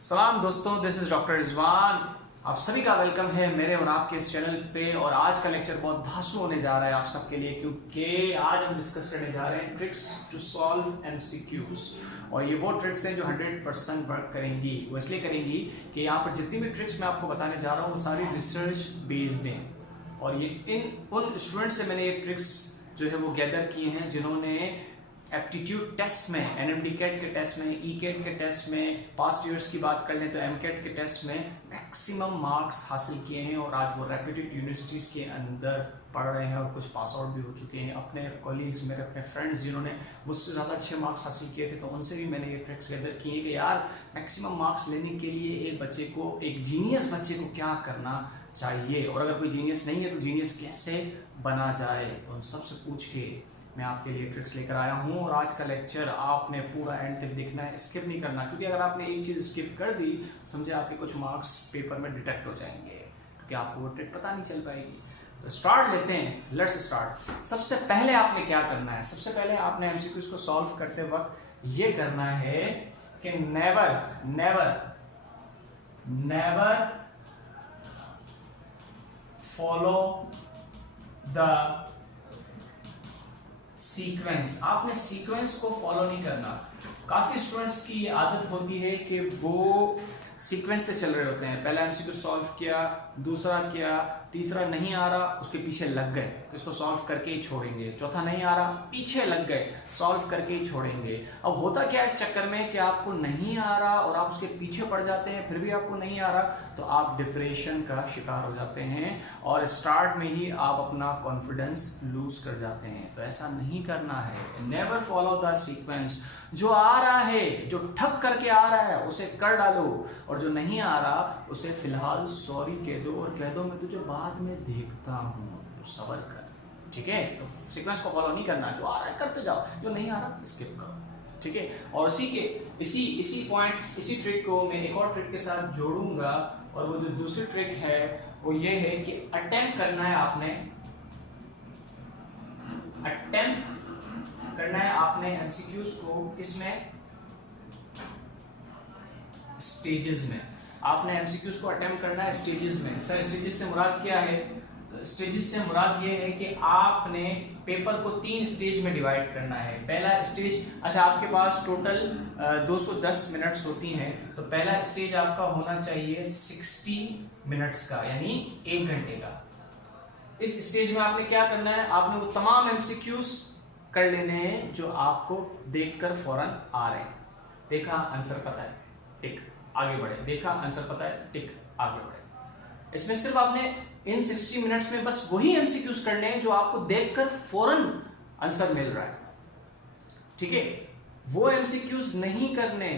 सलाम दोस्तों, this is doctor Rizwan. आप सभी का वेलकम है मेरे और आपके इस चैनल पे। और आज का लेक्चर बहुत धांसू होने जा रहा है आप सबके लिए, क्योंकि आज हम डिस्कस करने जा रहे हैं ट्रिक्स टू सॉल्व एमसीक्यूज। और ये वो ट्रिक्स हैं जो 100% वर्क करेंगी। वो इसलिए करेंगी कि यहाँ पर जितनी भी ट्रिक्स मैं आपको बताने जा रहा हूँ वो सारी रिसर्च बेस्ड हैं। और ये उन स्टूडेंट से मैंने ये ट्रिक्स जो है वो गैदर किए हैं जिन्होंने एप्टीट्यूड टेस्ट में, एनएमडी कैट के टेस्ट में, ई कैट के टेस्ट में, पास्ट ईयर्स की बात कर लें तो एम कैट के टेस्ट में मैक्सिमम मार्क्स हासिल किए हैं। और आज वो रेप्यूटेड यूनिवर्सिटीज़ के अंदर पढ़ रहे हैं और कुछ पास आउट भी हो चुके हैं। अपने कॉलीग्स, मेरे अपने फ्रेंड्स जिन्होंने मुझसे ज़्यादा अच्छे मार्क्स हासिल किए थे, तो उनसे भी मैंने ये ट्रिक्स गैदर किए कि यार मैक्सिमम मार्क्स लेने के लिए एक बच्चे को, एक जीनियस बच्चे को क्या करना चाहिए, और अगर कोई जीनियस नहीं है तो जीनियस कैसे बना जाए। तो उन सबसे पूछ के मैं आपके लिए ट्रिक्स लेकर आया हूँ। और आज का लेक्चर आपने पूरा एंड तक देखना है, स्किप नहीं करना, क्योंकि अगर आपने एक चीज़ स्किप कर दी समझे आपके कुछ मार्क्स पेपर में डिटेक्ट हो जाएंगे, क्योंकि आपको वो ट्रिक पता नहीं चल पाएगी। तो स्टार्ट लेते हैं, लेट्स स्टार्ट। सबसे पहले आपने क्या करना है, सबसे पहले आपने एमसीक्यूज को सॉल्व करते वक्त ये करना है कि never never never follow the sequence. आपने सीक्वेंस को फॉलो नहीं करना। काफी स्टूडेंट्स की ये आदत होती है कि वो सीक्वेंस से चल रहे होते हैं। पहला एमसीक्यू सॉल्व किया, दूसरा किया, तीसरा नहीं आ रहा, उसके पीछे लग गए, इसको सॉल्व करके ही छोड़ेंगे। चौथा नहीं आ रहा, पीछे लग गए, सॉल्व करके ही छोड़ेंगे। अब होता क्या है इस चक्कर में कि आपको नहीं आ रहा और आप उसके पीछे पड़ जाते हैं, फिर भी आपको नहीं आ रहा, तो आप डिप्रेशन का शिकार हो जाते हैं और स्टार्ट में ही आप अपना कॉन्फिडेंस लूज कर जाते हैं। तो ऐसा नहीं करना है। Never follow the sequence. जो आ रहा है, जो ठक करके आ रहा है उसे कर डालो, और जो नहीं आ रहा उसे फिलहाल सॉरी कह दो और कह दो मैं तुझे बाद में देखता हूँ, तो सबर कर। ठीक है, तो सीक्वेंस को फॉलो नहीं करना। जो आ रहा है करते जाओ, जो नहीं आ रहा स्किप करो। ठीक है, और इसी पॉइंट, इसी ट्रिक को मैं एक और ट्रिक के साथ जोड़ूंगा। और वो जो दूसरी ट्रिक है वो ये है कि अटेम्प्ट करना है आपने, अटेम्प्ट करना है आपने एमसीक्यूज को किसमें, स्टेजेस में। आपने एमसीक्यूज को अटेम्प्ट करना है स्टेजेस में। सर स्टेजेस से मुराद क्या है? तो स्टेजेस से मुराद ये है कि आपने पेपर को 3 स्टेज में डिवाइड करना है। पहला स्टेज, अच्छा आपके पास टोटल 210 मिनट्स होती हैं, तो पहला स्टेज आपका होना चाहिए 60 मिनट्स का, यानी 1 घंटे का। इस स्टेज में आपने क्या करना है, आपने वो तमाम एमसीक्यूज कर लेने हैं जो आपको देखकर फौरन आ रहे हैं। देखा, आंसर पता है, टिक, आगे बढ़े। देखा, आंसर पता है, टिक, आगे बढ़े। इसमें सिर्फ आपने इन 60 मिनट्स में बस वही एमसीक्यूज करने हैं जो आपको देखकर फौरन आंसर मिल रहा है। ठीक है, वो एमसीक्यूज नहीं करने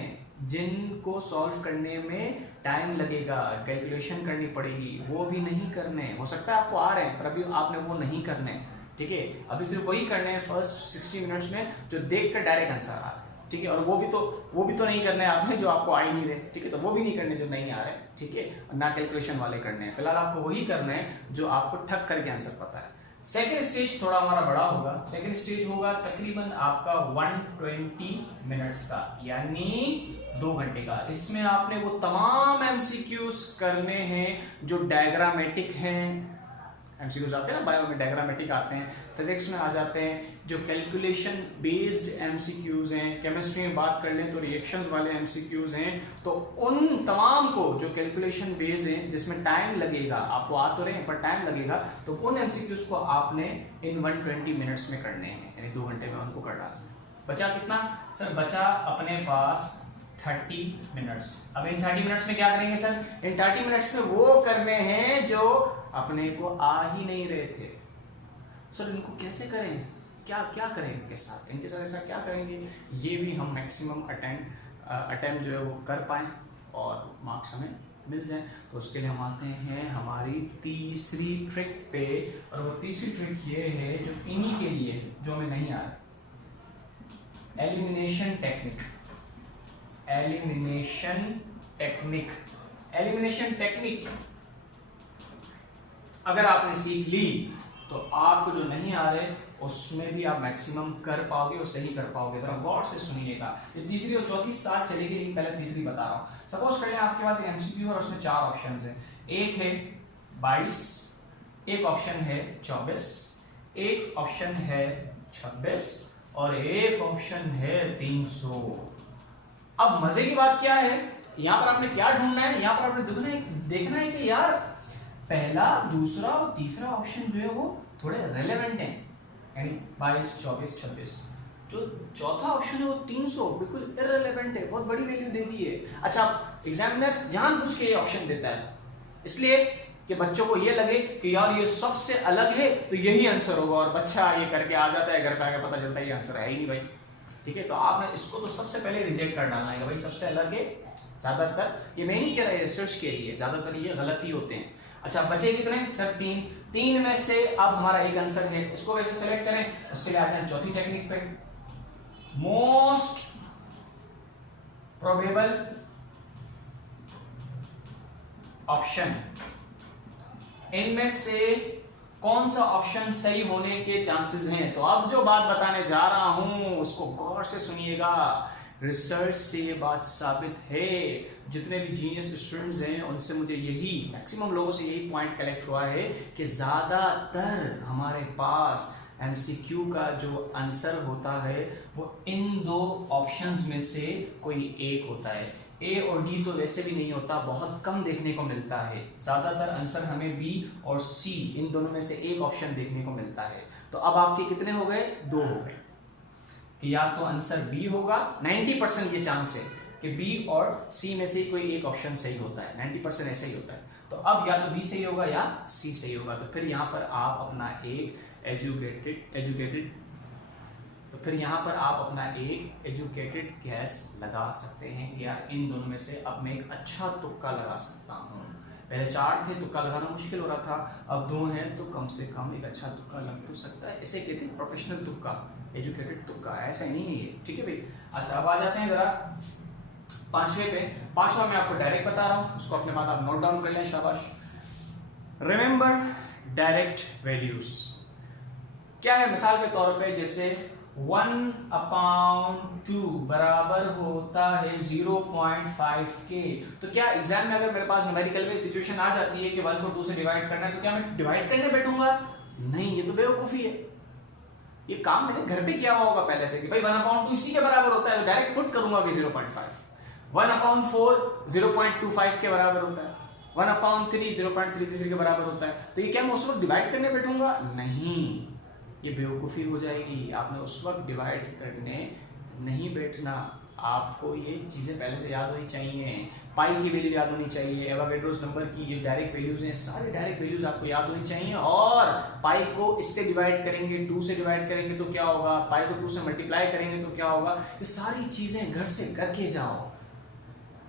जिनको सॉल्व करने में टाइम लगेगा, कैलकुलेशन करनी पड़ेगी, वो भी नहीं करने। हो सकता है आपको आ रहे हैं पर अभी आपने वो नहीं करने। ठीक है, अभी सिर्फ वही करने हैं फर्स्ट 60 मिनट्स में जो देखकर डायरेक्ट आंसर आ रहा है। ठीक है, और वो भी तो नहीं करने आपने जो आपको आ ही नहीं रहे। ठीक है, तो वो भी नहीं करने जो नहीं आ रहे। ठीक है, ना कैलकुलेशन वाले करने हैं। फिलहाल आपको वही करना है जो आपको ठक करके आंसर पता है। सेकेंड स्टेज थोड़ा हमारा बड़ा होगा। सेकेंड स्टेज होगा तकरीबन आपका 120 मिनट्स का, यानी 2 घंटे का। इसमें आपने वो तमाम एमसीक्यूज करने हैं जो डायग्रामेटिक हैं। एमसीक्यूज आते हैं ना, बायो में डायग्रामेटिक आते हैं, फिजिक्स में आ जाते हैं, जो कैलकुलेशन बेस्ड एमसीक्यूज हैं। केमिस्ट्री में बात कर लें तो रिएक्शंस वाले एमसीक्यूज हैं। तो उन तमाम को जो कैलकुलेशन बेस्ड हैं, जिसमें टाइम लगेगा, आपको आ तो रहे हैं पर टाइम लगेगा, तो उन एमसीक्यूज को आपने इन 120 मिनट्स में करने हैं, यानी 2 घंटे में उनको कर डालना। बचा कितना सर? बचा अपने पास 30 मिनट्स। अब इन 30 मिनट्स में क्या करेंगे सर? इन 30 मिनट्स में वो करने हैं जो अपने को आ ही नहीं रहे थे। सर इनको कैसे करें, क्या करें इनके साथ ऐसा क्या करेंगे, ये भी हम मैक्सिमम अटेम्प्ट जो है वो कर पाएं और मार्क्स हमें मिल जाए। तो उसके लिए हम आते हैं हमारी तीसरी ट्रिक पे। और वो तीसरी ट्रिक ये है जो इन्हीं के लिए है जो हमें नहीं आ रहा। Elimination technique. एलिमिनेशन टेक्निक अगर आपने सीख ली तो आपको जो नहीं आ रहे उसमें भी आप मैक्सिमम कर पाओगे और सही कर पाओगे। जरा गौर से सुनिएगा, ये तीसरी और चौथी साथ चलेगी, लेकिन पहले तीसरी बता रहा हूँ। सपोज कर लें आपके पास एमसीक्यू और उसमें 4 ऑप्शन है, एक है 22, एक ऑप्शन है 24, एक ऑप्शन है 26 और एक ऑप्शन है 300। अब मजे की बात क्या है, यहां पर आपने क्या ढूंढना है, यहां पर आपने देखना है कि यार पहला, दूसरा और तीसरा ऑप्शन जो है वो थोड़े रेलेवेंट है, यानी 22, 24, 26। जो चौथा ऑप्शन है वो 300 बिल्कुल इररिलेवेंट है, बहुत बड़ी वैल्यू दे दी है। अच्छा, एग्जामिनर जानबूझ के ये ऑप्शन देता है इसलिए कि बच्चों को ये लगे कि यार ये सबसे अलग है तो यही आंसर होगा, और बच्चा ये करके आ जाता है, घर पे आके पता चलता है ये आंसर है ही नहीं भाई। ठीक है, तो आपने इसको तो सबसे पहले रिजेक्ट कर डालना है भाई, सबसे अलग है। ज्यादातर, ये मैं नहीं कह रहा, रिसर्च के लिए ज्यादातर ये गलत ही होते हैं। अच्छा, बचे कितने सर? 3 में से अब हमारा एक आंसर है, इसको कैसे सेलेक्ट करें? उसके लिए आ जाए चौथी टेक्निक पे, मोस्ट प्रोबेबल ऑप्शन, इनमें से कौन सा ऑप्शन सही होने के चांसेस हैं। तो अब जो बात बताने जा रहा हूं उसको गौर से सुनिएगा, रिसर्च से ये बात साबित है। जितने भी जीनियस स्टूडेंट्स हैं उनसे मुझे यही, मैक्सिमम लोगों से यही पॉइंट कलेक्ट हुआ है कि ज्यादातर हमारे पास एमसीक्यू का जो आंसर होता है वो इन 2 ऑप्शंस में से कोई एक होता है। ए और डी तो वैसे भी नहीं होता, बहुत कम देखने को मिलता है। ज्यादातर आंसर हमें बी और सी, इन दोनों में से एक ऑप्शन देखने को मिलता है। तो अब आपके कितने हो गए? 2 हो गए कि या तो आंसर बी होगा, 90% ये चांस है कि बी और सी में से कोई एक ऑप्शन सही होता है, 90% ऐसा ही होता है। तो अब या तो बी सही होगा या सी सही होगा। तो फिर यहाँ पर आप अपना एक एजुकेटेड गैस लगा सकते हैं कि यार इन दोनों में से अब मैं एक अच्छा तुक्का लगा सकता हूँ। पहले 4 थे, तुक्का लगाना मुश्किल हो रहा था, अब 2 हैं तो कम से कम एक अच्छा तुक्का लग तो सकता है। इसे कहते हैं प्रोफेशनल तुक्का, एजुकेटेड तुक्का, ऐसा ही नहीं है ये। ठीक है भाई। अच्छा, अब आ जाते हैं जरा 5वें पे। 5वां मैं आपको डायरेक्ट बता रहा हूँ, उसको अपने बाद आप नोट डाउन कर लें, शाबाश। रिमेंबर डायरेक्ट वैल्यूज क्या है? मिसाल के तौर पे जैसे 1/2 बराबर होता है 0.5 के। तो क्या एग्जाम में अगर मेरे पास न्यूमेरिकल में सिचुएशन आ जाती है कि 1 को 2 से डिवाइड करना है, तो क्या मैं डिवाइड करने बैठूंगा? नहीं, ये तो बेवकूफी है। ये काम मैंने घर पे किया हुआ होगा पहले से कि भाई 1/2 इसी के बराबर होता है, तो डायरेक्ट पुट करूंगा कि 0.5। 1/4 0.25 के बराबर होता है, 1/3 0.33 के बराबर होता है। तो ये क्या मैं उस वक्त डिवाइड करने बैठूंगा? नहीं, ये बेवकूफ़ी हो जाएगी। आपने उस वक्त डिवाइड करने नहीं बैठना, आपको ये चीज़ें पहले से याद होनी चाहिए। पाई की वैल्यू याद होनी चाहिए, एवोगैड्रोस नंबर की ये डायरेक्ट वैल्यूज हैं, सारे डायरेक्ट वैल्यूज आपको याद होनी चाहिए। और पाई को इससे डिवाइड करेंगे, 2 से डिवाइड करेंगे तो क्या होगा, पाई को 2 से मल्टीप्लाई करेंगे तो क्या होगा, ये सारी चीज़ें घर से करके जाओ।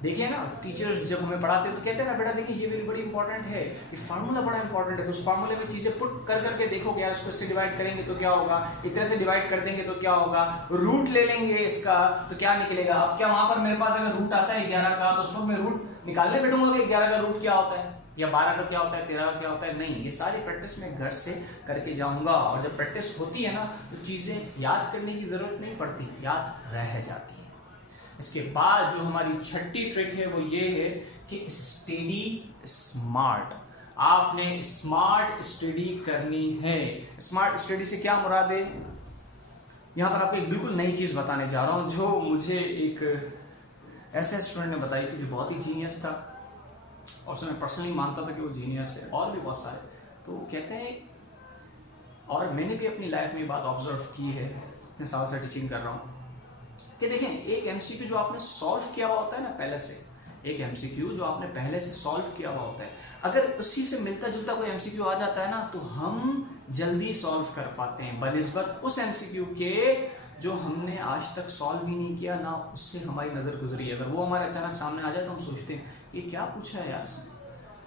देखिए ना, टीचर्स जब हमें पढ़ाते हैं तो कहते हैं ना, बेटा देखिए ये वैल्यू बड़ी इंपॉर्टेंट है, ये फार्मूला बड़ा इंपॉर्टेंट है, तो उस फार्मूले में चीजें पुट कर करके देखो कि यार इसको इससे डिवाइड करेंगे तो क्या होगा, इतने से डिवाइड कर देंगे तो क्या होगा, रूट ले लेंगे इसका तो क्या निकलेगा। अब क्या वहां पर मेरे पास अगर रूट आता है 11 का, तो उस वक्त मैं रूट निकालने बैठूंगा कि 11 का रूट क्या होता है या 12 का क्या होता है, 13 का क्या होता है? नहीं, ये सारी प्रैक्टिस मैं घर से करके जाऊंगा। और जब प्रैक्टिस होती है ना तो चीजें याद करने की जरूरत नहीं पड़ती, याद रह जाती है। इसके बाद जो हमारी 6ठी ट्रिक है वो ये है कि स्टडी स्मार्ट। आपने स्मार्ट स्टडी करनी है। स्मार्ट स्टडी से क्या मुराद है? यहां पर आपको एक बिल्कुल नई चीज बताने जा रहा हूं, जो मुझे एक ऐसे स्टूडेंट ने बताई थी जो बहुत ही जीनियस था, और उसमें मैं पर्सनली मानता था कि वो जीनियस है, और भी बहुत सारे। तो कहते हैं, और मैंने भी अपनी लाइफ में बात ऑब्जर्व की है, इतने साल से टीचिंग कर रहा हूँ, कि देखें एक एमसीक्यू जो आपने सॉल्व किया हुआ होता है ना पहले से, एक एमसीक्यू जो आपने पहले से सॉल्व किया हुआ होता है, अगर उसी से मिलता जुलता कोई एमसीक्यू आ जाता है ना तो हम जल्दी सॉल्व कर पाते हैं बनिस्बत उस एमसीक्यू के जो हमने आज तक सॉल्व ही नहीं किया ना, उससे हमारी नजर गुजरी। अगर वो हमारे अचानक सामने आ जाए तो हम सोचते हैं ये क्या पूछा है यार,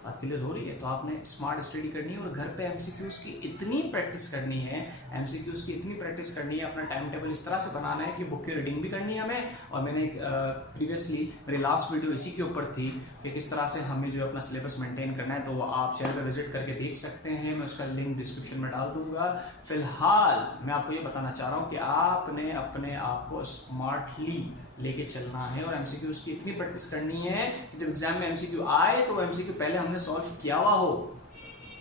बात क्लियर हो रही है? तो आपने स्मार्ट स्टडी करनी है और घर पे एमसीक्यूज की इतनी प्रैक्टिस करनी है, एमसीक्यूज की इतनी प्रैक्टिस करनी है, अपना टाइम टेबल इस तरह से बनाना है कि बुक की रीडिंग भी करनी है हमें। और मैंने प्रीवियसली मेरी लास्ट वीडियो इसी के ऊपर थी कि किस तरह से हमें जो अपना सिलेबस मेंटेन करना है, तो वो आप चैनल पर विजिट करके देख सकते हैं, मैं उसका लिंक डिस्क्रिप्शन में डाल दूंगा। फिलहाल मैं आपको ये बताना चाह रहा हूँ कि आपने अपने आप को स्मार्टली लेके चलना है और एमसीक्यूज की इतनी प्रैक्टिस करनी है कि जब एग्जाम में एमसीक्यू आए तो एमसीक्यू पहले हमने सॉल्व किया हुआ हो।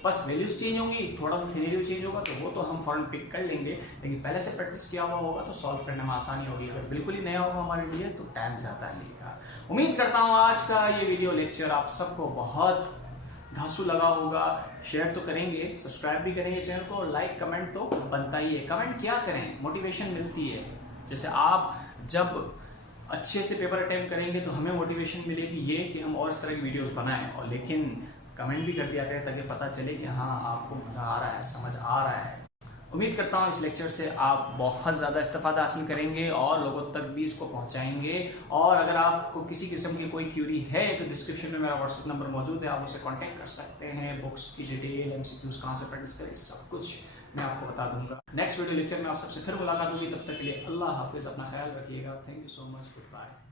बस वैल्यूज चेंज होंगी, थोड़ा सा सिनेरियो चेंज होगा तो वो तो हम फॉरन पिक कर लेंगे, लेकिन पहले से प्रैक्टिस किया हुआ होगा तो सॉल्व करने में आसानी होगी। अगर बिल्कुल ही नया होगा हमारे लिए तो टाइम ज़्यादा लेगा। उम्मीद करता हूँ आज का ये वीडियो लेक्चर आप सबको बहुत धांसू लगा होगा। शेयर तो करेंगे, सब्सक्राइब भी करेंगे चैनल को, और लाइक कमेंट तो बनता ही है। कमेंट क्या करें, मोटिवेशन मिलती है। जैसे आप जब अच्छे से पेपर अटेम्प्ट करेंगे तो हमें मोटिवेशन मिलेगी ये कि हम और इस तरह की वीडियोस बनाएं, और लेकिन कमेंट भी कर दिया करें ताकि पता चले कि हाँ आपको मज़ा आ रहा है, समझ आ रहा है। उम्मीद करता हूँ इस लेक्चर से आप बहुत ज़्यादा इस्तेफादा हासिल करेंगे और लोगों तक भी इसको पहुँचाएंगे। और अगर आपको किसी किस्म की कोई क्यूरी है तो डिस्क्रिप्शन में मेरा व्हाट्सएप नंबर मौजूद है, आप उसे कांटेक्ट कर सकते हैं। बुक्स की डिटेल, एमसीक्यूज कहाँ से प्रैक्टिस करें, सब कुछ मैं आपको बता दूंगा। नेक्स्ट वीडियो लेक्चर में आप सबसे फिर मुलाकात होगी, तब तक के लिए अल्लाह हाफिज़, अपना ख्याल रखिएगा। Thank you so much, good bye.